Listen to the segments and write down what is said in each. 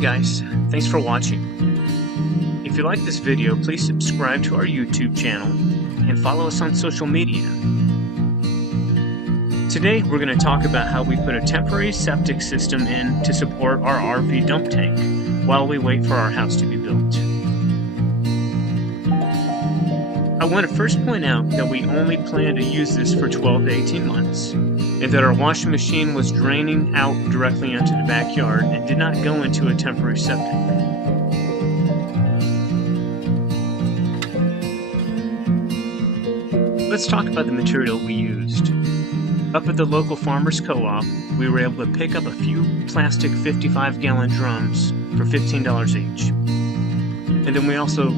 guys, thanks for watching. If you like this video, please subscribe to our YouTube channel and follow us on social media. Today we're going to talk about how we put a temporary septic system in to support our RV dump tank while we wait for our house to be built. I want to first point out that we only plan to use this for 12 to 18 months, and that our washing machine was draining out directly into the backyard and did not go into a temporary septic. Let's talk about the material we used. Up at the local farmers co-op, we were able to pick up a few plastic 55-gallon drums for $15 each. And then we also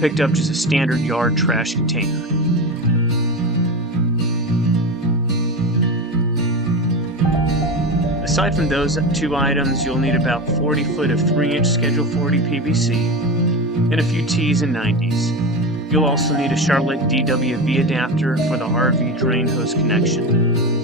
picked up just a standard yard trash container. Aside from those two items, you'll need about 40 foot of 3-inch Schedule 40 PVC and a few T's and 90s. You'll also need a Charlotte DWV adapter for the RV drain hose connection.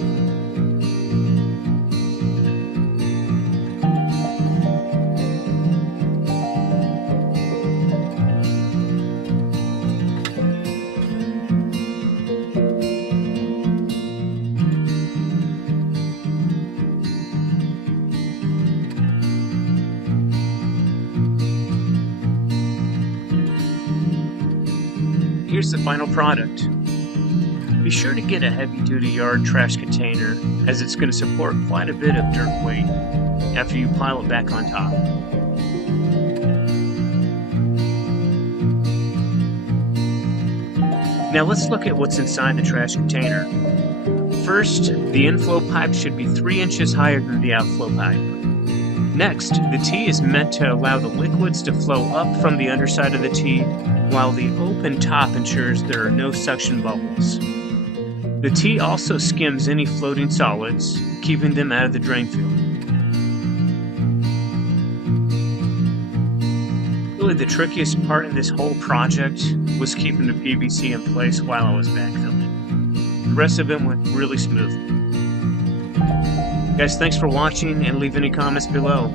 Here's the final product. Be sure to get a heavy-duty yard trash container, as it's going to support quite a bit of dirt weight after you pile it back on top. Now let's look at what's inside the trash container. First, the inflow pipe should be 3 inches higher than the outflow pipe. Next, the T is meant to allow the liquids to flow up from the underside of the T, while the open top ensures there are no suction bubbles. The T also skims any floating solids, keeping them out of the drain field. Really, the trickiest part of this whole project was keeping the PVC in place while I was backfilling. The rest of it went really smoothly. Guys, thanks for watching, and leave any comments below.